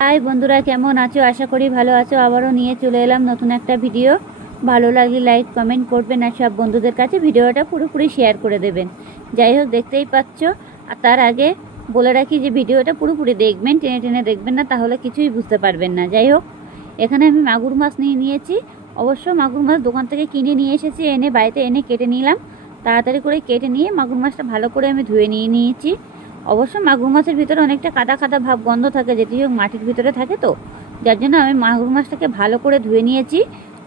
High বন্ধুরা, কেমন আছো? আশা করি ভালো আছো। আবারও নিয়ে চলে এলাম নতুন একটা ভিডিও। ভালো লাগলে লাইক কমেন্ট করবেন আর সব বন্ধুদের কাছে ভিডিওটা পুরোপুরি শেয়ার করে দেবেন। যাই হোক, দেখতেই পাচ্ছ। আর তার আগে বলে রাখি যে ভিডিওটা পুরোপুরি দেখবেন, টেনে টেনে দেখবেন না, তাহলে কিছুই বুঝতে পারবেন না। যাই হোক, এখানে আমি মাগুর মাছ নিয়ে নিয়েছি। অবশ্য মাগুর মাছ দোকান থেকে কিনে নিয়ে এসেছি, এনে বাড়িতে এনে কেটে নিলাম। তাড়াতাড়ি করে কেটে নিয়ে মাগুর মাছটা ভালো করে আমি ধুয়ে নিয়ে নিয়েছি। অবশ্য মাগুর মাছের ভিতরে অনেকটা কাদা কাদা ভাব গন্ধ থাকে, যেটি হোক মাটির ভিতরে থাকে, তো যার জন্য আমি মাগুর মাছটাকে ভালো করে ধুয়ে নিয়েছি।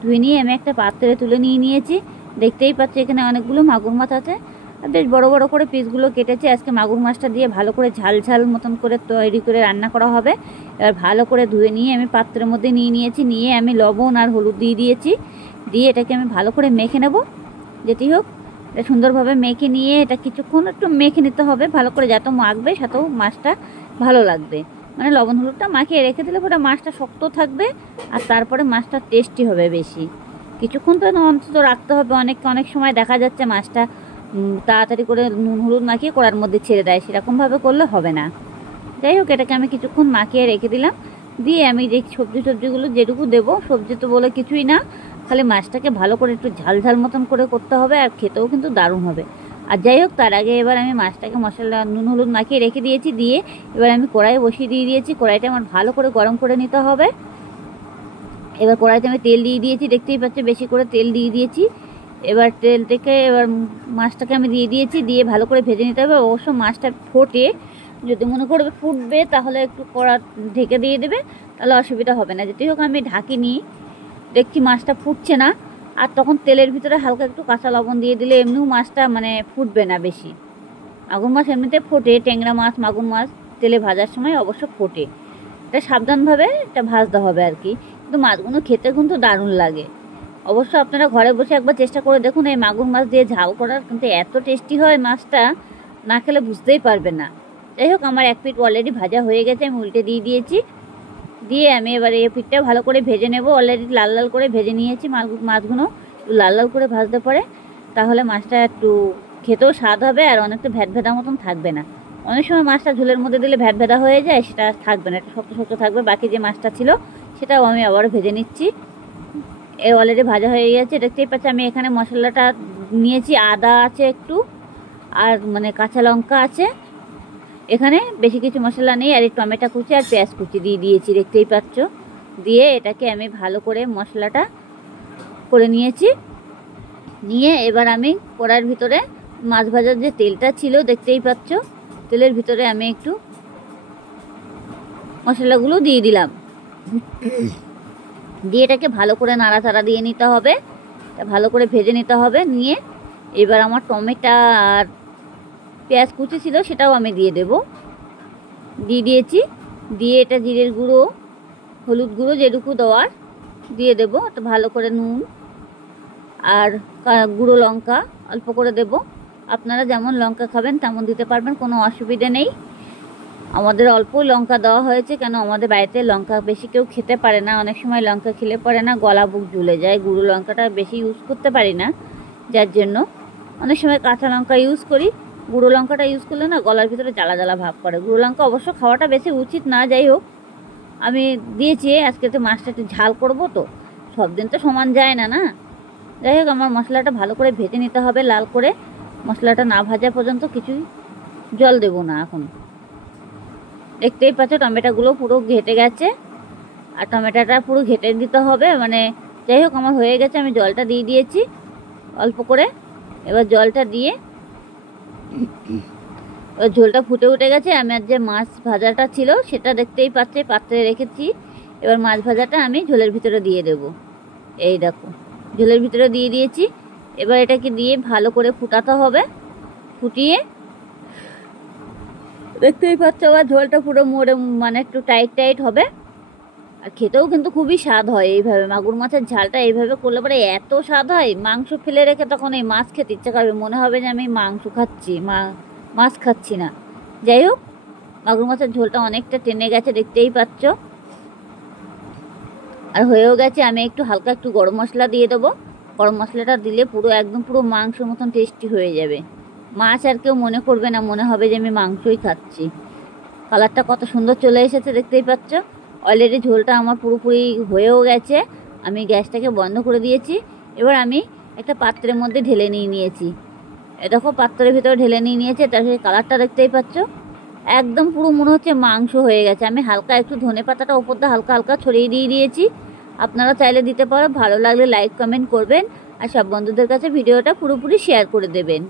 ধুয়ে নিয়ে আমি একটা পাত্রে তুলে নিয়েছি। দেখতেই পাচ্ছি এখানে অনেকগুলো মাগুর মাছ আছে, আর বেশ বড় বড় করে পিসগুলো কেটেছি। আজকে মাগুর মাছটা দিয়ে ভালো করে ঝাল ঝাল মতন করে তৈরি করে রান্না করা হবে। এবার ভালো করে ধুয়ে নিয়ে আমি পাত্রের মধ্যে নিয়েছি। নিয়ে আমি লবণ আর হলুদ দিয়ে এটাকে আমি ভালো করে মেখে নেব। যেটি হোক, এটা সুন্দরভাবে মেখে নিয়ে এটা কিছুক্ষণ একটু মেখে নিতে হবে ভালো করে, যত মাখবে সেটাও মাছটা ভালো লাগবে। মানে লবণ হলুদটা মাখিয়ে রেখে দিলে পরে মাছটা শক্ত থাকবে, আর তারপরে মাছটা টেস্টি হবে বেশি। কিছুক্ষণ তো অন্তত রাখতে হবে। অনেক সময় দেখা যাচ্ছে মাছটা তাড়াতাড়ি করে নুন হলুদ মাখিয়ে কড়ার মধ্যে ছেড়ে দেয়, সেরকমভাবে করলে হবে না। যাই হোক, এটাকে আমি কিছুক্ষণ মাখিয়ে রেখে দিলাম। দিয়ে আমি যে সবজিগুলো যেটুকু দেবো, সবজি তো বলে কিছুই না, খালি মাছটাকে ভালো করে একটু ঝাল ঝাল মতন করে করতে হবে, আর খেতেও কিন্তু দারুণ হবে। আর যাই হোক, তার আগে এবার আমি মাছটাকে মশলা নুন হলুদ মাখিয়ে রেখে দিয়েছি। দিয়ে এবার আমি কড়াই বসিয়ে দিয়েছি। কড়াইটা আমার ভালো করে গরম করে নিতে হবে। এবার কড়াইতে আমি তেল দিয়ে দিয়েছি, দেখতেই পাচ্ছি বেশি করে তেল দিয়ে দিয়েছি। এবার তেল থেকে এবার মাছটাকে আমি দিয়ে দিয়েছি। দিয়ে ভালো করে ভেজে নিতে হবে। অবশ্য মাছটা ফোটে, যদি মনে করবে ফুটবে তাহলে একটু কড়া ঢেকে দিয়ে দেবে, তাহলে অসুবিধা হবে না। যেটি হোক, আমি ঢাকিনি, দেখছি মাছটা ফুটছে না। আর তখন তেলের ভিতরে হালকা একটু কাঁচা লবণ দিয়ে দিলে এমনিও মাছটা মানে ফুটবে না বেশি। মাগুর মাছ এমনিতে ফোটে, ট্যাংরা মাছ মাগুর মাছ তেলে ভাজার সময় অবশ্য ফোটে। এটা সাবধানভাবে এটা ভাজতে হবে আর কি। কিন্তু মাছগুলো খেতে কিন্তু দারুণ লাগে। অবশ্য আপনারা ঘরে বসে একবার চেষ্টা করে দেখুন, এই মাগুর মাছ দিয়ে ঝাল করার কিন্তু এত টেস্টি হয়, মাছটা না খেলে বুঝতেই পারবে না। যাই হোক, আমার এক পিঠ অলরেডি ভাজা হয়ে গেছে, আমি উল্টে দিয়েছি। দিয়ে আমি এবার এই পিঠটা ভালো করে ভেজে নেব। অলরেডি লাল লাল করে ভেজে নিয়েছি মাছগুলো। একটু লাল লাল করে ভাজতে পারে, তাহলে মাছটা একটু খেতেও স্বাদ হবে, আর অনেকটা ভ্যাট ভেদা মতন থাকবে না। অনেক সময় মাছটা ঝোলের মধ্যে দিলে ভ্যাট ভেদা হয়ে যায়, সেটা থাকবে না, একটু শক্ত শক্ত থাকবে। বাকি যে মাছটা ছিল সেটাও আমি আবারও ভেজে নিচ্ছি। এ অলরেডি ভাজা হয়ে গেছে, দেখতেই পাচ্ছি। আমি এখানে মশলাটা নিয়েছি, আদা আছে একটু, আর মানে কাঁচা লঙ্কা আছে। এখানে বেশি কিছু মশলা নেই। আর এই টমেটো কুচি আর পেঁয়াজ কুচি দিয়ে দিয়েছি, দেখতেই পাচ্ছ। দিয়ে এটাকে আমি ভালো করে মশলাটা করে নিয়েছি। নিয়ে এবার আমি কড়াইয়ের ভিতরে মাছ ভাজার যে তেলটা ছিল, দেখতেই পাচ্ছ, তেলের ভিতরে আমি একটু মশলাগুলো দিয়ে দিলাম। দিয়ে এটাকে ভালো করে নাড়াচাড়া দিয়ে নিতে হবে, ভালো করে ভেজে নিতে হবে। নিয়ে এবার আমার টমেটো আর পেঁয়াজ কুচি ছিল সেটাও আমি দিয়ে দিয়েছি। দিয়ে এটা জিরের গুঁড়ো, হলুদ গুঁড়ো যেটুকু দেওয়ার দিয়ে দেবো। তো ভালো করে নুন আর গুঁড়ো লঙ্কা অল্প করে দেব। আপনারা যেমন লঙ্কা খাবেন তেমন দিতে পারবেন, কোনো অসুবিধে নেই। আমাদের অল্প লঙ্কা দেওয়া হয়েছে, কেন আমাদের বাড়িতে লঙ্কা বেশি কেউ খেতে পারে না। অনেক সময় লঙ্কা খেলে পরে না গলা বুক জ্বলে যায়, গুঁড়ো লঙ্কাটা বেশি ইউজ করতে পারি না, যার জন্য অনেক সময় কাঁচা লঙ্কা ইউজ করি। গুঁড়ো লঙ্কাটা ইউজ করলে না গলার ভিতরে জ্বালা জ্বালা ভাব করে। গুঁড়ো লঙ্কা অবশ্য খাওয়াটা বেশি উচিত না। যাই হোক, আমি দিয়েছি। আজকে তো মাছটা একটু ঝাল করবো, তো সব দিন তো সমান যায় না না। যাই হোক, আমার মশলাটা ভালো করে ভেজে নিতে হবে লাল করে। মশলাটা না ভাজা পর্যন্ত কিছুই জল দেব না। এখন দেখতেই পাচ্ছ টমেটোগুলো পুরো ঘেটে গেছে, আর টমেটোটা পুরো ঘেটে দিতে হবে। মানে যাই হোক, আমার হয়ে গেছে। আমি জলটা দিয়ে দিয়েছি অল্প করে। এবার জলটা দিয়ে এবার ঝোলটা ফুটে উঠে গেছে। আমার যে মাছ ভাজাটা ছিল সেটা দেখতেই পাচ্ছে পাত্রে রেখেছি। এবার মাছ ভাজাটা আমি ঝোলের ভিতরে দিয়ে দেব। এই দেখো, ঝোলের ভিতরে দিয়ে দিয়েছি। এবার এটাকে দিয়ে ভালো করে ফুটাতে হবে। ফুটিয়ে দেখতেই পাচ্ছ, আবার ঝোলটা পুরো মোড়ে মানে একটু টাইট টাইট হবে। আর খেতেও কিন্তু খুবই স্বাদ হয় এইভাবে। মাগুর মাছের ঝালটা এইভাবে করলে পরে এত স্বাদ হয়, মাংস ফেলে রেখে তখন এই মাছ খেতে ইচ্ছা করবে, মনে হবে যে আমি মাংস খাচ্ছি, মাছ খাচ্ছি না। যাই হোক, মাগুর মাছের ঝোলটা অনেকটা টেনে গেছে, দেখতেই পাচ্ছ। আর হয়েও গেছে। আমি একটু হালকা একটু গরম মশলা দিয়ে দেবো। গরম মশলাটা দিলে পুরো একদম পুরো মাংসের মতন টেস্টি হয়ে যাবে। মাছ আর কেউ মনে করবে না, মনে হবে যে আমি মাংসই খাচ্ছি। কালারটা কত সুন্দর চলে এসেছে, দেখতেই পাচ্ছ। অলরেডি ঝোলটা আমার পুরোপুরি হয়েও গেছে। আমি গ্যাসটাকে বন্ধ করে দিয়েছি। এবার আমি একটা পাত্রের মধ্যে ঢেলে নিয়েছি। দেখো পাত্রের ভিতরে ঢেলে নিয়েছি। তার সাথে কালারটা দেখতেই পাচ্ছ, একদম পুরো মনে হচ্ছে মাংস হয়ে গেছে। আমি হালকা একটু ধনে পাতাটা ওপর দিয়ে হালকা হালকা ছড়িয়ে দিয়েছি। আপনারা চাইলে দিতে পারো। ভালো লাগলে লাইক কমেন্ট করবেন আর সব বন্ধুদের কাছে ভিডিওটা পুরোপুরি শেয়ার করে দেবেন।